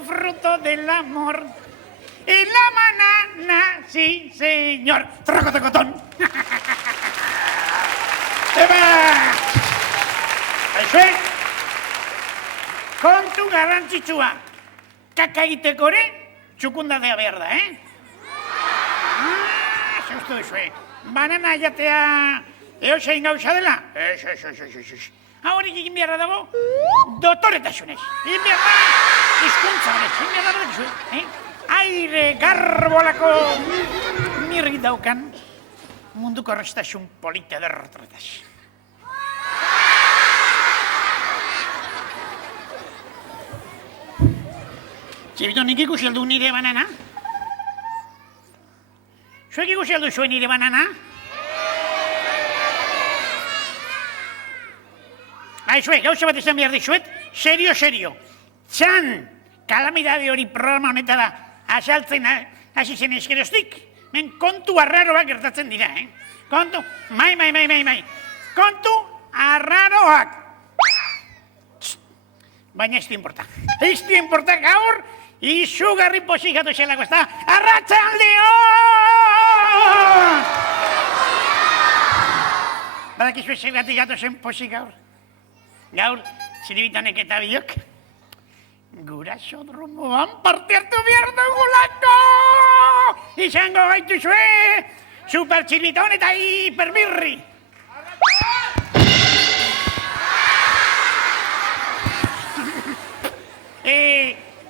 Fruto del amor y la banana, sí, señor. ¡Trocotocotón! ¡Eba! Aizue, kontu garrantzitsua. Kaka egiteko ere, txukundadea behar da, Zeustu duzue, banana jatea eosein gauza dela? Ez. Haurik egin beharra dago, dotoretasunez. Egin behar da, hizkuntza horrez, egin behar da duzue, Aire garbolako mirri daukan munduko errestasun polita derrotretaz. Txibito, nik ikusi aldu nire banana? Zuek ikusi aldu zuen nire banana? Aizuek, gauza bat izan behar dizuet, serio. Txan, kalamidade hori programa honetara asaltzen hasi zen eskeroztik. Men kontu arraroak gertatzen dira, Kontu, mai. Kontu arraroak. Baina ez importa. Ez importa gaur, izugarri pozik gatu zelako, ez da? Arratsaldeon! Badakizu zergatik gatu zen pozik gaur? Gaur, Txiribitonek eta biok, guraxodromoan parte hartu behar dugulako! Izango gaituzue, Super Txiribiton eta Hiperbirri!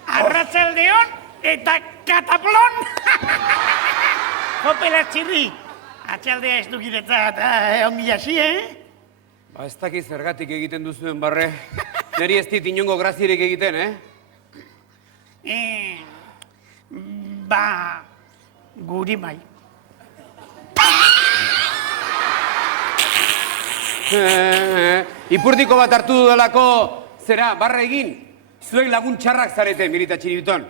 Arratsaldeon eta kataplon! Hopela txirri, atxaldea ez dugiretzat ongi hasi, Ba, ez dakiz zergatik egiten duzuen barre. Neri ez dit inongo grazirik egiten, Ba, guri bai. Ipurdiko bat hartu dudalako, zera, barre egin. Zuek lagun txarrak zarete, Mirita Txiribiton.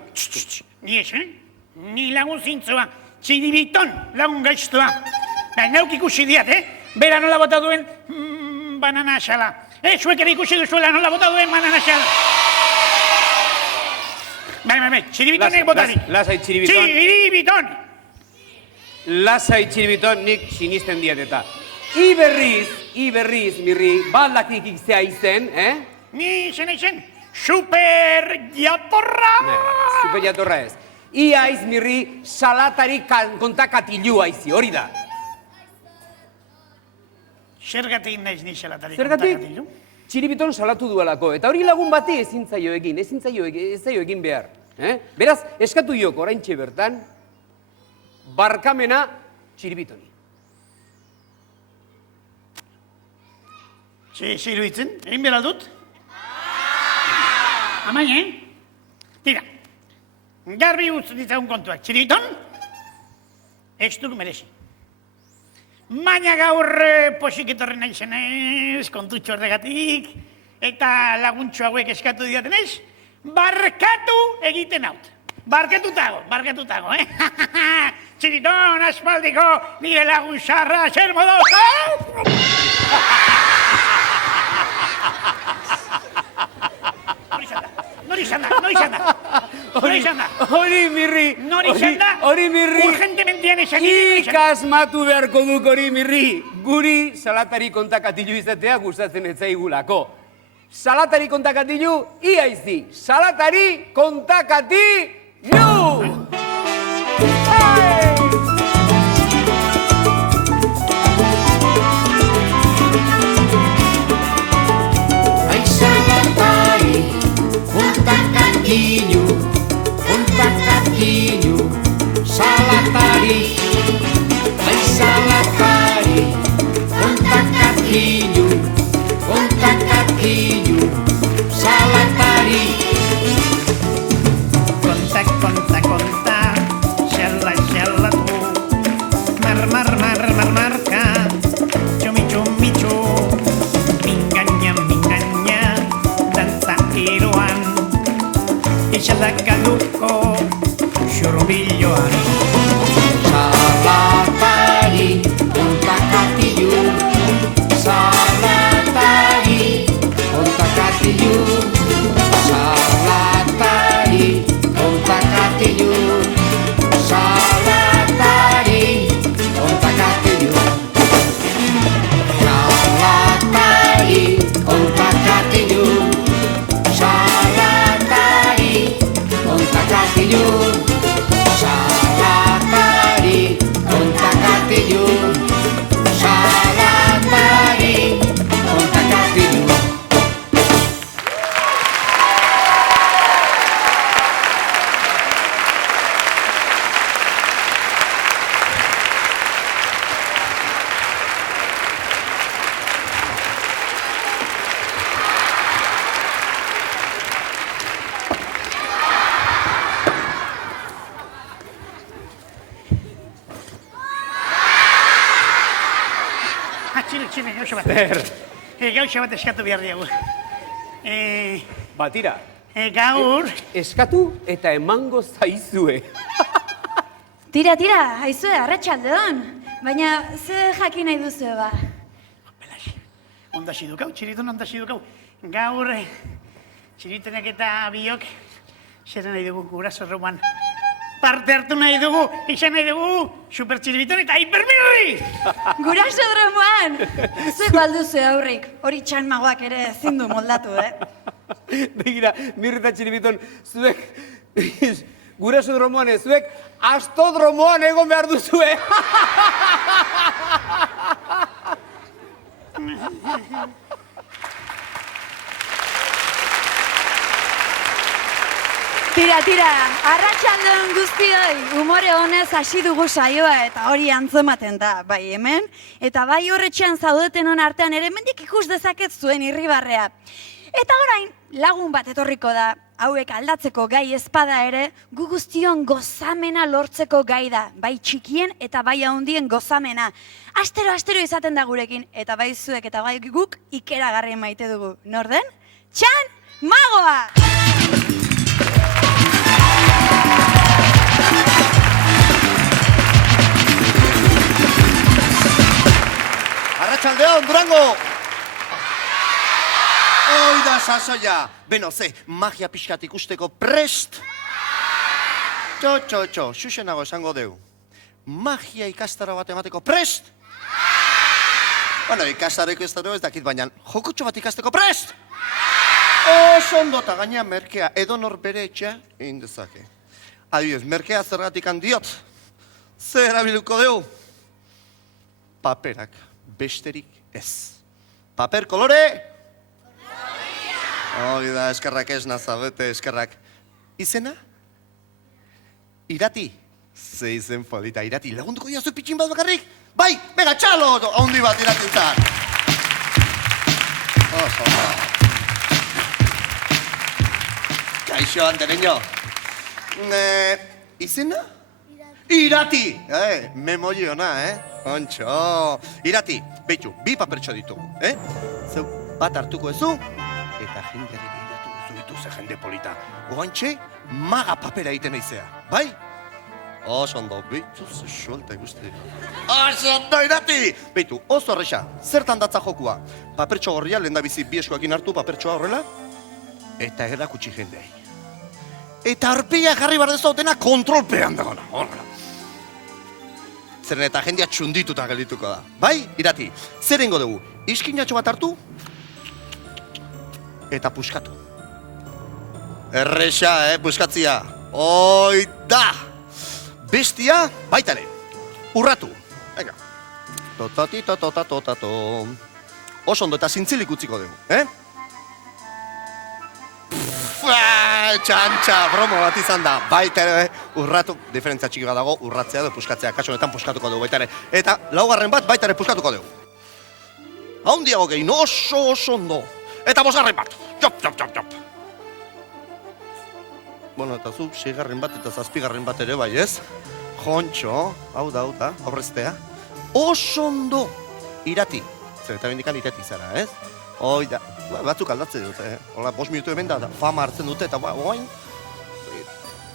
Ni ez, Ni lagun zintzua, Txiribiton lagun gaiztua. Nauk ikusi diat, Bera nola bota duen banana asala. Zuek ere ikusi duzuela nola bota duen banana asala. Bai, Txiribitonek botarik. Lasai Txiribiton. Txiribiton! Lasai Txiribiton nik sinisten diat eta. Iberriz, Mirri, baldakik ikzea izen, Ni izen, Super Jatorra! Super Jatorra ez. Iaiz, Mirri, salatari kontakatilu aizi, hori da. Zergatik naiz ni salatari kontakatilu? Txiribiton salatu duelako, eta hori lagun bati ezin zaio egin behar. Beraz, eskatu diok oraintxe bertan, barkamena Txiribitoni. Ziruitzen, egin behar dut? Amain, Tira, garbi utz ditzagun kontuak. Txiribiton, ez duk merezi. Baina gaur posik etorren nahi zenez, kontutxo horregatik, eta laguntxo hauek eskatu diatenez, barkatu egiten haut. Barkatutago, Txiribiton, aspaldiko, nire lagun sarra, zer modo! Nori izan da. Hori Mirri. Urgentemente esan nire. Ikasmatu beharko duk hori Mirri. Guri salatari kontakatilu izatea gustatzen etzaigulako. Salatari kontakatilu iaizi. Salatari kontakatilu! marka, txumi, mingaina, dantza eroan, eixaldak galduko, xurbilloan. Salatari, kontakatilu, salatari, kontakatilu, salatari, kontakatilu, salatari, kontakatilu, salatari, kontakatilu, salatari, kontakatilu, salatari, kontakatilu, salatari, kontakatilu. Txile, gauza bat. Zer, Gauza bat eskatu behar diagu. batira, Gaur, eskatu eta emango zaizue. Tira, haizue, arratsaldeon. Baina, ze jakin nahi duzu ba? Belas, ondasi dukau, txiritun ondasi dukau. Gaur, txiritenek eta biok, zer nahi dugu guraso roman. Parte hartu nahi dugu, izan nahi dugu, supertxiribiton eta hipermirri! Guraso dromoan! Zuek balduzu aurrik, hori txan magoak ere ezin du moldatu, Begira, mirri eta txiribiton, zuek, guraso dromoan ez, zuek, astodromoan egon behar duzue. Tira, arratsaldeon guztioi, umore honez hasi dugu saioa eta hori antzematen da, bai hemen, eta bai horretxean zaudeten hon artean ere mendik ikus dezaket zuen irribarrea. Eta orain, lagun bat etorriko da, hauek aldatzeko gai ezpada ere, gu guztion gozamena lortzeko gai da, bai txikien eta bai handien gozamena. Astero izaten da gurekin, eta bai zuek eta bai guk ikeragarri maite dugu. Nor den? Txan Magoa! Arratsaldeon, Durango! Hoi da sasoia! Beno, ze, magia pixkat ikusteko prest? Txo, xuxenago esango deu. Magia ikastaro bat emateko prest? Bueno, ikastaro ez dakit, baina jokutxo bat ikasteko prest? Oso ondo eta gaina merkea edonor bere etxea egin dezake. Adibidez, merkea zergatik handiot. Zer erabiluko deu? Paperak. Besterik ez. Paper kolore? Hoi da, eskerrak ez nazabete, eskerrak. Izena? Irati. Ze izen polita, Irati. Lagunduko diazu pitxin bat bakarrik? Bai, bega, txalo, handi bat Irati zan. Oso, Kaixo, Andereño. Izena? Irati! Memoi ona, Ontxo. Irati, behitu, bi papertxo ditugu, Zeu, bat hartuko ezu, eta jendeari behiratu ezu dituze jende polita. Oantxe, maga papera egiten eizea, bai? Oso ondo, behitu, ze suelta ikuste. Oso ondo, Irati! Behitu, oso horreza, zertan datza jokua? Papertxo gorria, lehen da bizi bieskoakin hartu papertxoa horrela, eta erakutsi jendeai. Eta arpeia jarri bardezautena kontrolpean dagona, horrela. Zeren eta jendea txundituta geldituko da. Bai, Irati, zer ingo dugu? Iskinatxo bat hartu, eta puskatu. Erresa, puskatzia. Hoi da! Bestia, baitare. Urratu. Venga. Totati. Oso ondo eta zintzilik utziko dugu, Txantxa, bromo bat izan da. Baita ere, urratu, diferentzia txiki bat dago, urratzea edo puskatzea. Kasu honetan puskatuko dugu, baita ere. Eta laugarren bat, baita ere puskatuko dugu. Haundiago gehin, oso ondo. Eta bosgarren bat. Jop. Bueno, eta zu, 6. bat eta 7. bat ere bai, ez? Jontxo, hau da, aurreztea. Osondo, irati. Zer, eta bendikan irati zara, ez? Hoi da, batzuk aldatzen dute, Hola, 5 minutu hemen da, fama hartzen dute, eta oain,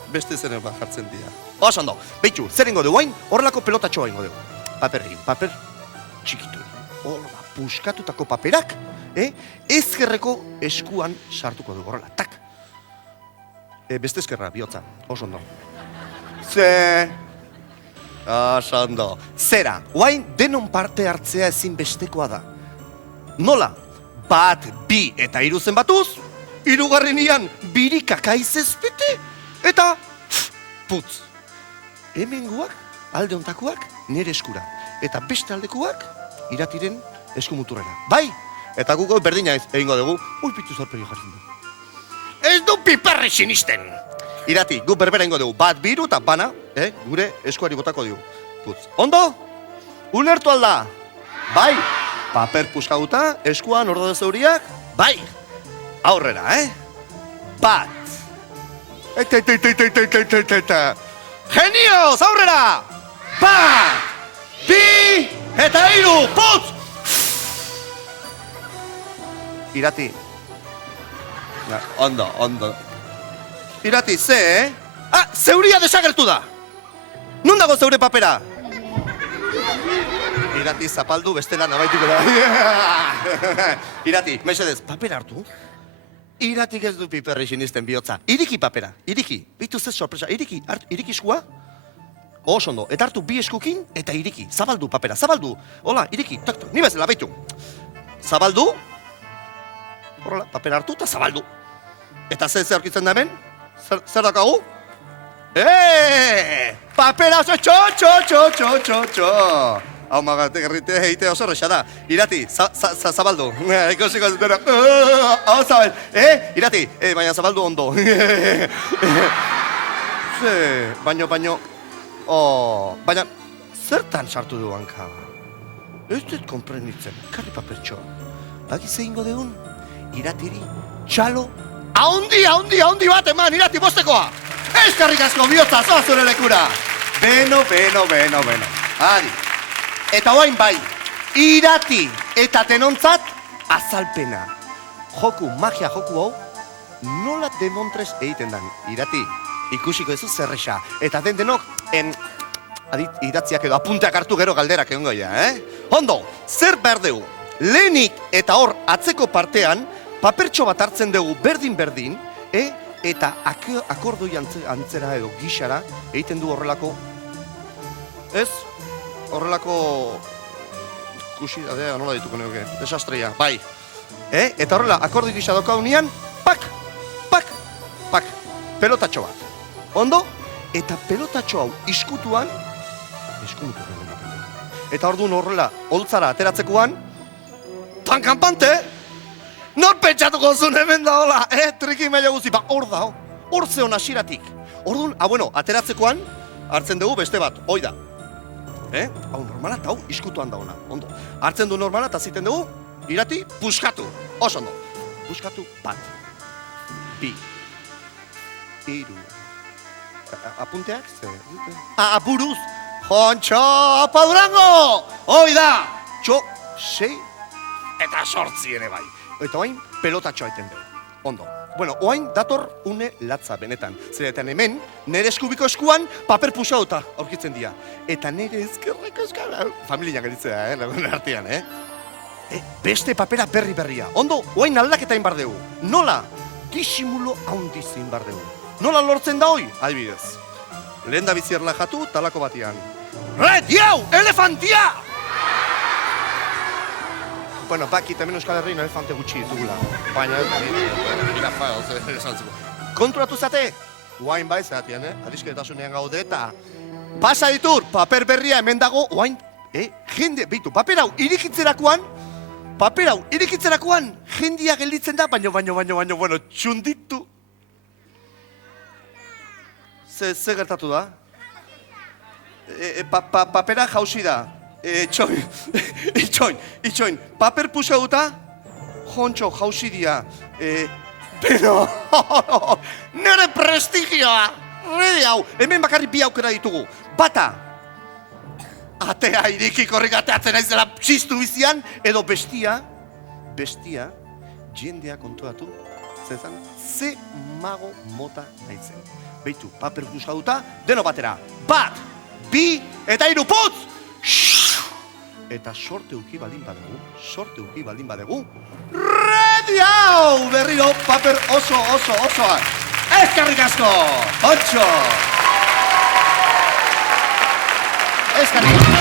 beste zeren bat jartzen dira. Osondo, behitxu, zer ingo dugu, oain, horrelako pelotatxoa ingo dugu. Paper txikitu. Horra, puskatutako paperak, ezkerreko eskuan sartuko dugu, horrela, tak. Beste ezkerra, bihotza, osondo. Osondo. Zera, oain denon parte hartzea ezinbestekoa da. Nola? 1, 2 eta 3 zenbatuz, 3. birikaka izezpete, eta putz. Hemengoak, alde ontakoak, nire eskura. Eta beste aldekoak, iratiren eskumuturrena. Bai? Eta guk berdina egingo dugu, pitu zorpegi jartzen du. Ez du piperri sinisten! Irati, gu berbera ingo dugu, 1, 2 eta bana, gure eskuari botako dugu. Putz, ondo? Ulertu alda? Bai, paper puskaguta, eskuan ordo zeuriak, bai, aurrera, 1. Genioz, aurrera! 1, 2 eta 3, putz! Irati. Ondo. Irati, ze, zeuria desagertu da! Nun dago zeure papera? Irati, zapaldu, bestela nabaituko da. Irati, mesedez, papera hartu? Iratik ez du piperri sinisten bihotza. Iriki papera, iriki. Bitu ze sorpresa, iriki eskua? Osondo, eta hartu 2 eskukin, eta iriki. Zabaldu papera, zabaldu. Hola, iriki, tak, ni bezala, baitu. Zabaldu. Horrela, papera hartu eta zabaldu. Eta zer aurkitzen da hemen? Zer dakagu? Papera oso txo! Hau magate gerrite egite oso horrexa da. Irati, zabaldu. Ikosiko zutera. Hau zabal. Irati, baina zabaldu ondo. Baino. Baina, zertan sartu du hanka? Ez dut konprenitzen, karri papertxoa. Baki zehingo deun, iratiri txalo haundi bat eman, irati bostekoa! Eskarrik asko bihotza, zoa zure lekura! Beno. Adi. Eta oain bai, irati eta tenontzat azalpena. Magia joku hau, nola demontrez egiten dan. Irati, ikusiko ez zerresa. Eta denok, idatziak edo apunteak hartu gero galderak egon goia, Ondo, zer behar dugu? Lehenik eta hor atzeko partean, papertxo bat hartzen dugu berdin, eta akordoi antzera edo gixara egiten du horrelako, horrelako kusidadea nola dituko neuke, desastreia, bai. Eta horrela, akordoi gisa doka unian, pak, pelotatxo bat. Ondo? Eta pelotatxo hau iskutuan, eta orduan horrela, holtzara ateratzekoan, tankanpante, nor pentsatuko zuen hemen da hola, triki maila guzi, hor da, hor zeon asiratik. Orduan, ateratzekoan, hartzen dugu beste bat, hoi da. Hau normala eta hau iskutuan da ona, ondo. Hartzen du normala eta ziten dugu, irati, puskatu, oso ondo. Puskatu, 1, 2, 3. Apunteak, ze? Buruz, Jontxo, apa Durango! Hoi da! Txo, 6 eta 8 ere bai. Eta oain pelotatxoa eten dugu. Ondo. Bueno, oain dator une latza benetan. Zeretan hemen, nire eskubiko eskuan paper puxauta aurkitzen dira. Eta nire ezkerreko eskara, familia geritzea, lagun artean, beste papera berria. Ondo, oain aldaketain bar dugu. Nola? Disimulo haundizin bar dugu. Nola lortzen da hoi? Adibidez. Lehen da bizi erlajatu talako batian. Red, jau, elefantia! Bueno, bakit hemen Euskal Herrian elefante gutxi ditugula. Baina, konturatu zate, guain bai zatian, adisketasunean gaude eta pasa ditur, paper berria hemen dago, guain, jende, bitu, paper hau irikitzerakoan, jendia gelditzen da, baino, bueno, txunditu. Ze gertatu da? Papera jauzi da. Itxoin, paper puxauta, Jontxo jauzi dia. Pero, nire prestigioa, rede hau, hemen bakarrik bi aukera ditugu. Bata, atea iriki korrik ateatzen naizela txistu bizian, edo bestia, jendea kontuatu, zezan, ze mago mota naizen. Beitu, paper guzkatuta, deno batera. 1, 2, eta 3, putz! Eta sorte uki baldin badegu, redi hau! Berriro, paper osoa. Eskerrik asko! Ontxo! Eskerrik asko!